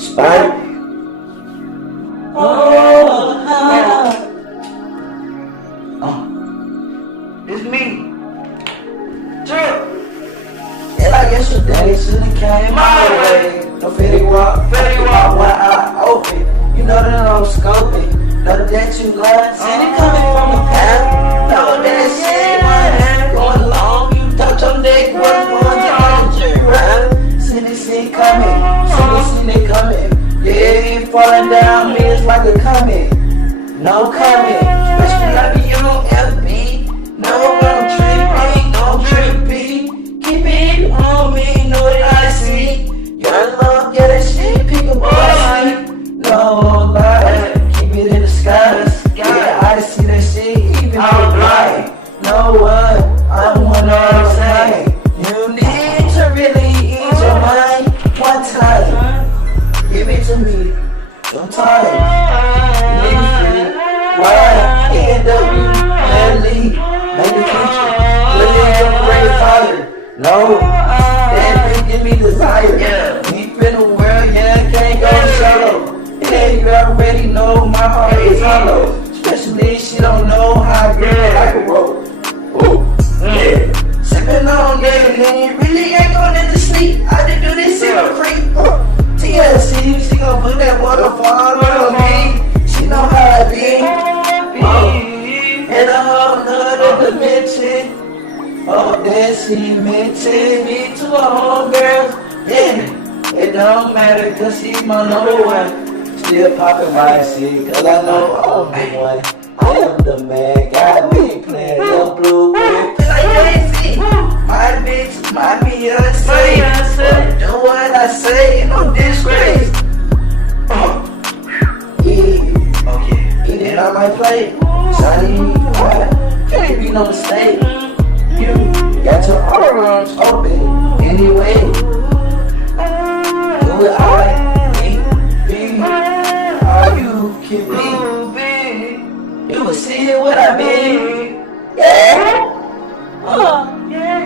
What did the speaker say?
Spider. It's me. Drip. And I guess your daddy should've came my way. No Fetty Wap when I open. You know that I'm scoping. Know that you lying. Seen it coming from the path. Know that shit wasn't going long. You thought your neck was going down. Seen it coming. Seen it coming. Yeah, it falling down. Me, it's like a comet. No coming. Especially like you on FB. No, I'm tripping. Keep it on me, know that I see. Your love, yeah, that shit, pick up what I see. No lie, keep it in the sky. Yeah, I see that shit, even though I'm blind. No what, I'm one of I'm saying. You need to really ease your mind one time. Give it to me, sometimes. Nigga free, why? A&W, Melly, make the future. Really your great father. No, that bitch give me desire. Yeah, deep in the world, yeah, can't go solo. Yeah, you already know my heart is hollow. Especially if she don't know how I get like a roll. Ooh, yeah. Sipping on that, and you really ain't gonna sleep. I did do this in a creep. TLC, she gon' put that waterfall on me. She know how I be. In a whole nother dimension. Oh, that she mentioned me to a homegirl. Yeah, it don't matter cause she's my number one. Still poppin' my shit cause I know I'm the one. I am the man, got me playing the blue whip. Like Jay-Z, my bitch, my Beyonce. Do what I say, no disgrace. Yeah, okay, eat it on my plate. Sonny, can't be no mistake. You got your arms open anyway. Do it I be all you can be. You will see what I mean. Yeah. Yeah.